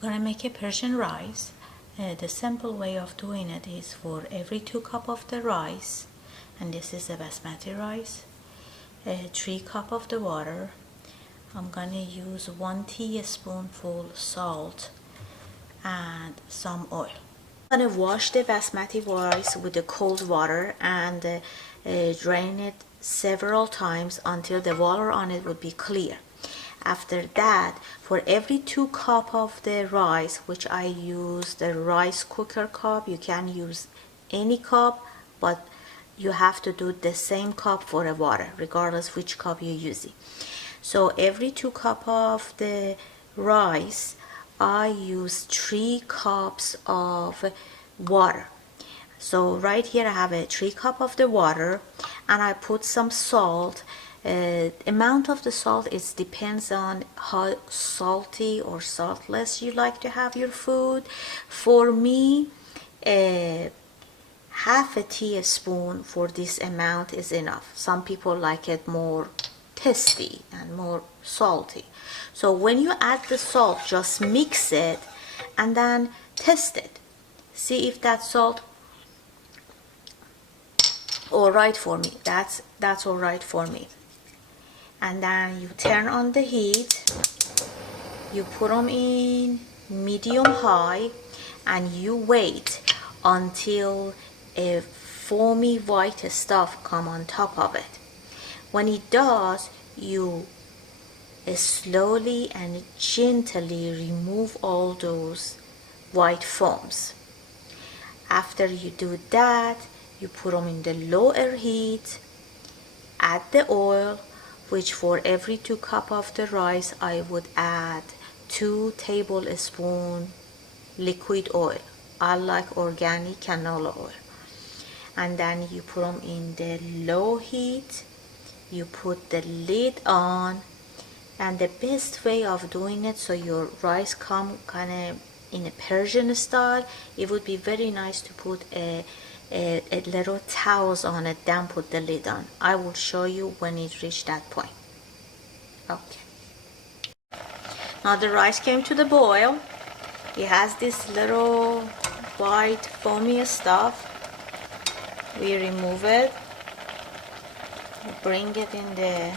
We're gonna make a Persian rice. The simple way of doing it is for every 2 cups of the rice, and this is the basmati rice, 3 cups of the water. I'm gonna use 1 teaspoonful salt and some oil. I'm gonna wash the basmati rice with the cold water and drain it several times until the water on it would be clear. After that, for every 2 cups of the rice, which I use the rice cooker cup, you can use any cup, but you have to do the same cup for the water, regardless which cup you're using. So every 2 cups of the rice, I use 3 cups of water. So right here I have a 3 cups of the water, and I put some salt. Amount of the salt, it depends on how salty or saltless you like to have your food. For me, half a teaspoon for this amount is enough. Some people like it more tasty and more salty. So when you add the salt, just mix it and then test it. See if that salt all right for me. That's all right for me. And then you turn on the heat, you put them in medium high, and you wait until a foamy white stuff come on top of it. When it does, you slowly and gently remove all those white foams. After you do that, you put them in the lower heat, add the oil, which for every 2 cups of the rice I would add 2 tablespoons liquid oil. I like organic canola oil. And then you put them in the low heat, you put the lid on, and the best way of doing it so your rice come kind of in a Persian style, it would be very nice to put a little towels on it, then put the lid on. I will show you when it reached that point. Okay. Now the rice came to the boil. It has this little white foamy stuff. We remove it. We bring it in the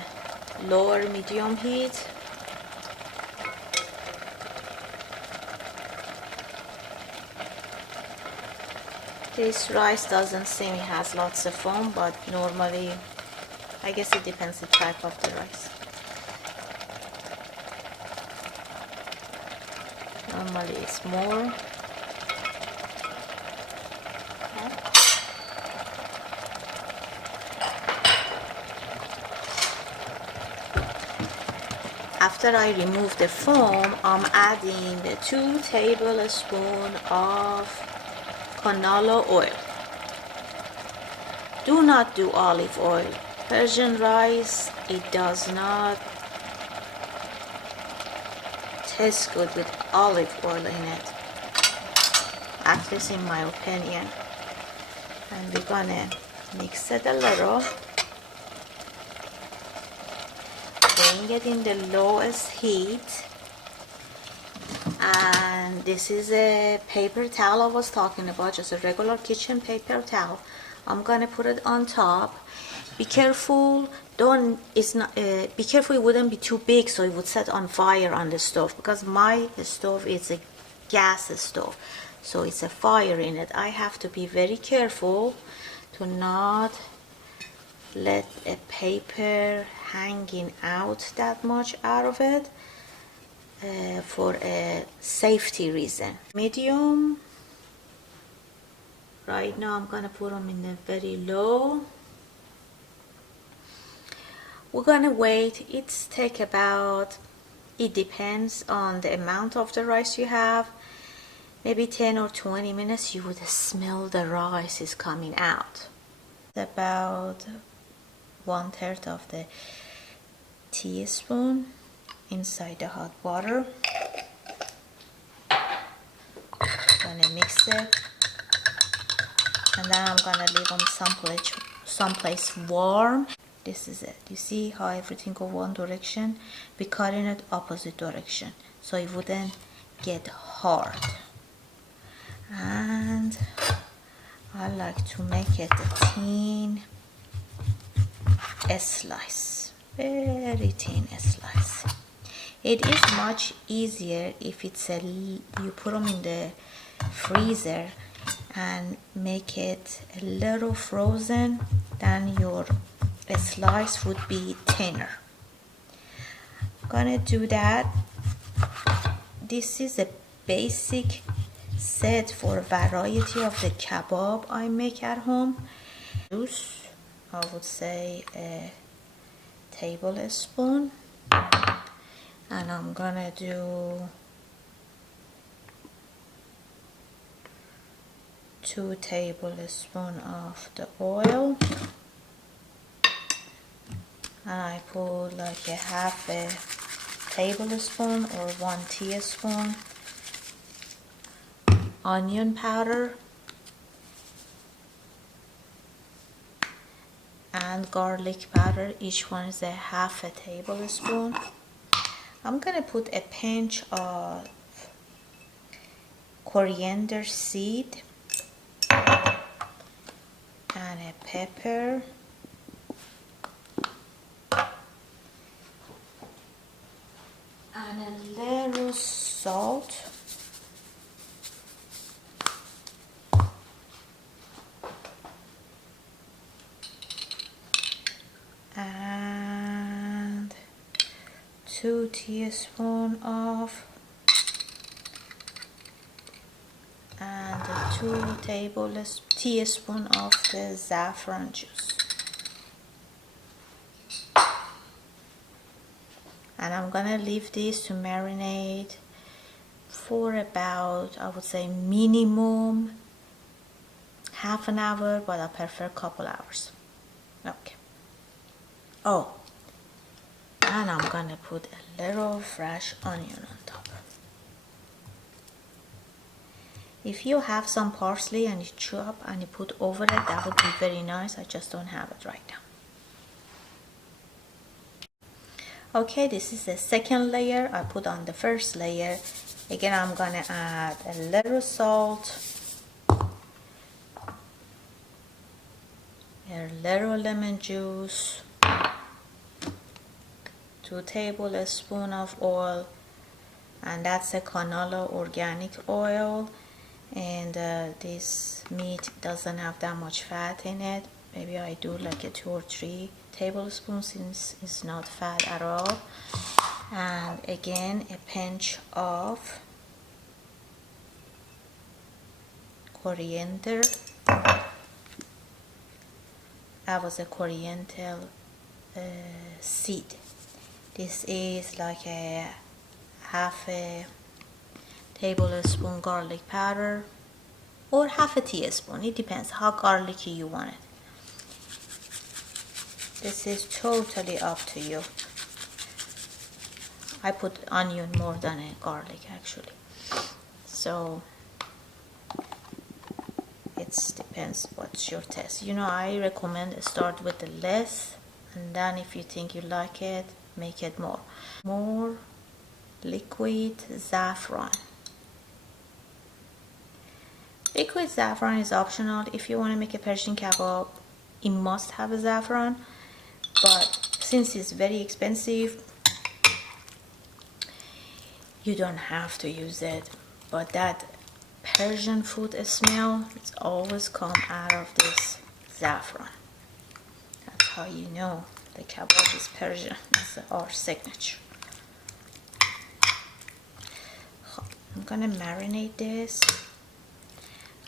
lower medium heat. This rice doesn't seem it has lots of foam, but normally, I guess it depends the type of the rice. Normally it's more. After I remove the foam, I'm adding the 2 tablespoons of canola oil. Do not do olive oil. Persian rice, it does not taste good with olive oil in it, at least in my opinion. And we're gonna mix it a little, bring it in the lowest heat. And this is a paper towel I was talking about, just a regular kitchen paper towel. I'm gonna put it on top. Be careful, be careful it wouldn't be too big so it would set on fire on the stove, because my stove is a gas stove, so it's a fire in it. I have to be very careful to not let a paper hanging out that much out of it. For a safety reason. Medium. Right now I'm gonna put them in a very low. We're gonna wait. It's take about, it depends on the amount of the rice you have, maybe 10 or 20 minutes. You would smell the rice is coming out. About 1/3 of the teaspoon inside the hot water. Gonna mix it, and then I'm gonna leave them someplace warm. This is it. You see how everything go one direction? We're cutting it opposite direction so it wouldn't get hard, and I like to make it a thin slice, very thin slice. It is much easier if it's you put them in the freezer and make it a little frozen, then your slice would be thinner. I'm gonna do that. This is a basic set for a variety of the kebab I make at home. Juice, I would say a tablespoon, and I'm gonna do 2 tablespoons of the oil, and I put like a half a tablespoon or 1 teaspoon onion powder and garlic powder. Each one is a half a tablespoon. I'm gonna put a pinch of coriander seed and a pepper and a little salt and 2 teaspoons of and 2 teaspoons of the saffron juice. And I'm gonna leave this to marinate for about, I would say minimum half an hour, but I prefer a couple hours. Okay. Oh, and I'm gonna put a little fresh onion on top. If you have some parsley and you chop and you put over it, that would be very nice. I just don't have it right now. Okay, this is the second layer. I put on the first layer. Again, I'm gonna add a little salt, a little lemon juice, 2 tablespoons of oil, and that's a canola organic oil. And this meat doesn't have that much fat in it. Maybe I do like a 2 or 3 tablespoons since it's not fat at all. And again, a pinch of coriander. That was a coriander seed. This is like a half a tablespoon garlic powder or half a teaspoon. It depends how garlicky you want it. This is totally up to you. I put onion more than a garlic actually, so it depends what's your taste. You know, I recommend start with the less, and then if you think you like it, make it more. More liquid saffron. Liquid saffron is optional. If you want to make a Persian kebab, it must have a saffron, but since it's very expensive, you don't have to use it. But that Persian food smell, it's always come out of this saffron. That's how you know the kebab is Persian. It's our signature. I'm gonna marinate this,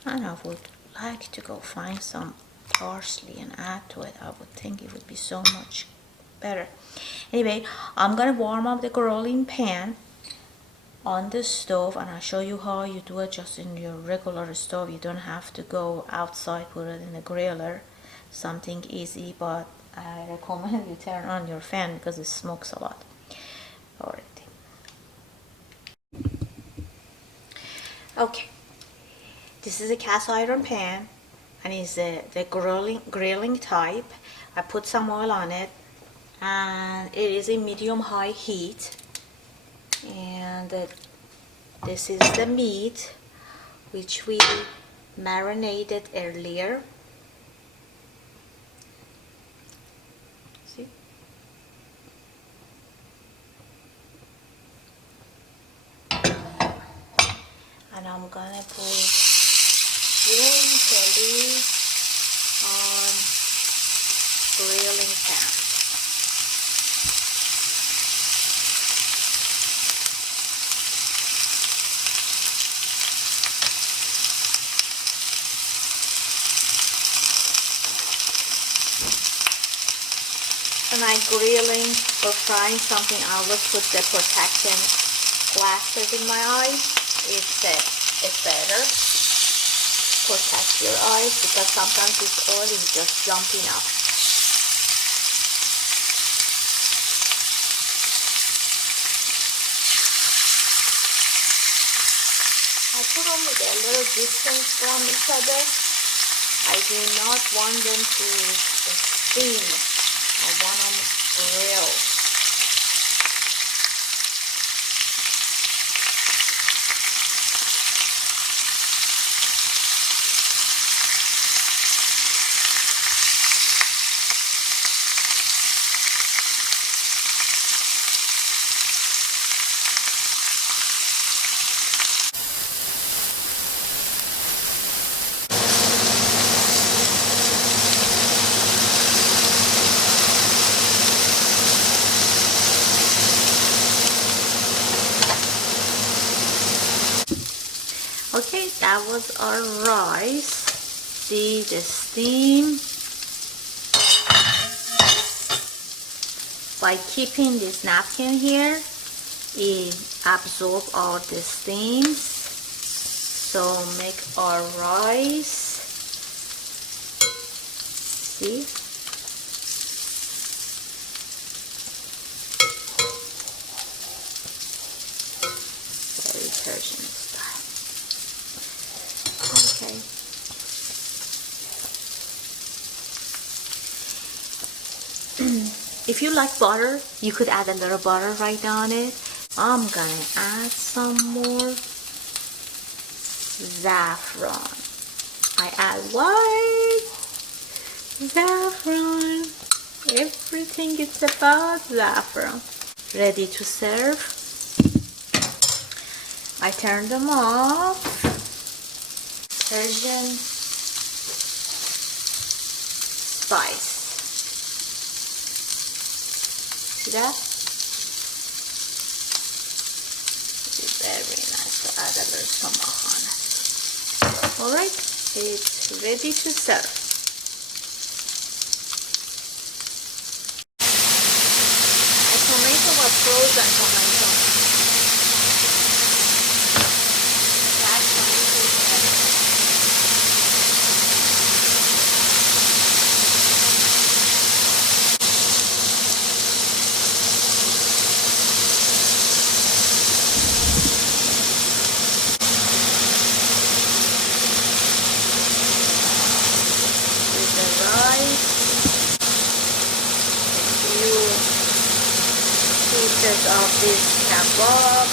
and I would like to go find some parsley and add to it. I would think it would be so much better. Anyway, I'm gonna warm up the grilling pan on the stove, and I'll show you how you do it just in your regular stove. You don't have to go outside, put it in the griller. Something easy, but I recommend you turn on your fan because it smokes a lot already. Okay, this is a cast iron pan, and it's the grilling type. I put some oil on it, and it is a medium-high heat, and This is the meat which we marinated earlier. See? And I'm gonna put green chili on grilling pan. When I'm grilling or frying something, I always put the protecting glasses in my eyes. It's better. Protect your eyes because sometimes this oil is just jumping up. I put them with a little distance from each other. I do not want them to steam. I want them grilled. Okay, that was our rice. See the steam. By keeping this napkin here, it absorbs all the steams. So make our rice. See? Very Persian style. Okay. If you like butter, you could add a little butter right on it. I'm gonna add some more saffron. I add white saffron. Everything is about saffron. Ready to serve. I turn them off. Persian spice. See that? It's very nice to add a little Sumac on it. Alright, it's ready to serve. The tomato was frozen tomato. That tomato is ready. Pieces of this kebab.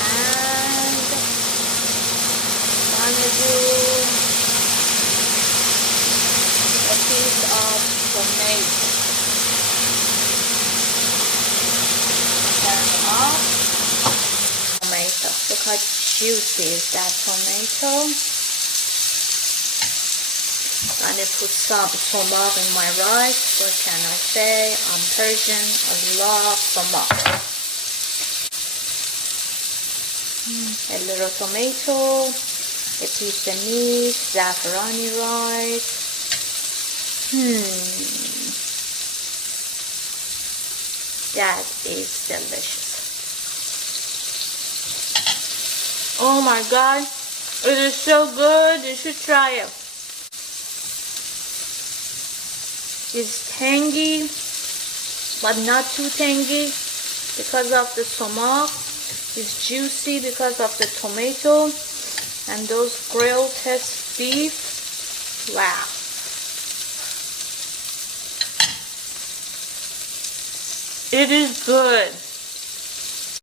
And I'm gonna do a piece of tomato. Turn it off. Tomato. Look how juicy is that tomato. I'm gonna put some Sumac in my rice. What can I say? I'm Persian. I love Sumac. A little tomato, a piece of meat, saffron rice. That is delicious. Oh my god, it is so good. You should try it. It's tangy, but not too tangy because of the Sumac. It's juicy because of the tomato and those grilled Tsp beef. Wow. It is good.